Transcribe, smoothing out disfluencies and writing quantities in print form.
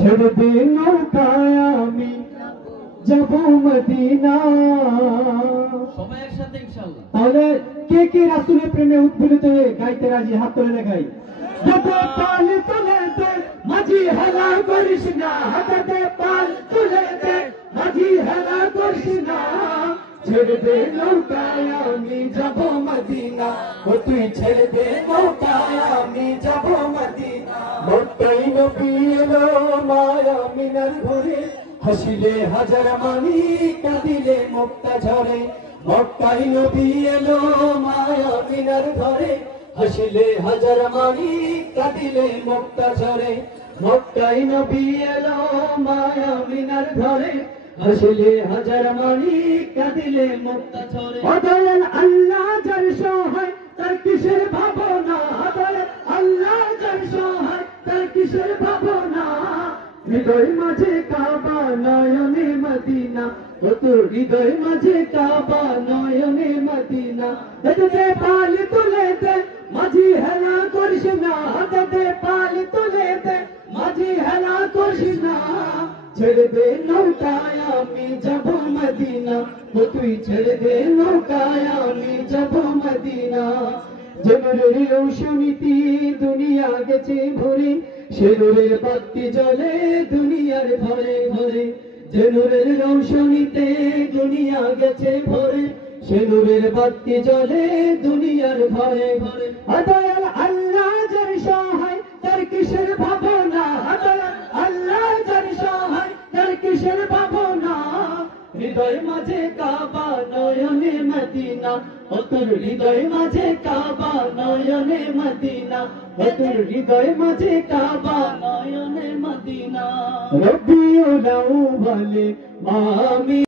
ছেড়ে দে নৌকায় আমি যাব মদিনা। সবাই একসাথে ইনশাআল্লাহ। তাহলে কে কে রাসূলের প্রেমে উদ্বুদ্ধ হয়ে গাইতে রাজি? হাত তুলে দেখাই। হাতে পাল তুলে দে মাঝি হেলা করিস না, হাতে পাল তুলে দে মাঝি হেলা করিস না। ছেড়ে দে নৌকায় আমি যাব মদিনা, ও তুই ছেড়ে দে নৌকায় আমি যাব মদিনা। মক্কায় নবী এলো মায়া মিনার ঘরে, হাসিলে হাজার মানি কাঁদিলে মুক্তা ঝরে। মক্কায় নবী এলো মায়া মিনার ঘরে, হাসিলে হাজার মানি কাঁদিলে মুক্তা ঝরে। মক্কায় নবী এলো মায়া মিনার ঘরে, হাসিলে হাজার মানি কাঁদিলে মুক্তা ঝরে। অদয়াল আল্লাহ যার সহায় তার কিসের ভাবনা, অদয়াল আল্লাহ যার সহায় তার কিসের ভাবনা। হৃদয় মাঝে কাবা নয়নে মদিনা, ও তোর হৃদয় মাঝে কাবা নয়নে মদিনা। হাতে পাল তুলে দে মাঝি হেলা করিস না, হাতে পাল তুলে দে মাঝি হেলা করিস না। ছেড়ে দে নৌকায় আমি যাব মদিনা, ও তুই ছেড়ে দে নৌকায় আমি যাব মদিনা। যে নূরের রৌশনীতে দুনিয়া গেছে ভরে, সে নূরের বাতি জ্বলে দুনিয়ার ঘরে ঘরে। যে নূরের রৌশনীতে দুনিয়া গেছে ভরে, সে নূরের বাতি জ্বলে দুনিয়ার ঘরে ঘরে। দয়াল আল্লাহ যার সহায় তার কিসের ভাবনা, দয়াল আল্লাহ যার সহায় তার কিসের ভাবনা। হৃদয় মাঝে কাবা নয়নে মদিনা, ও তোর হৃদয় মাঝে কাবা নয়নে মদিনা, ও তোর হৃদয় মাঝে কাবা নয়নে মদিনা। রবিউল আউয়ালে আমি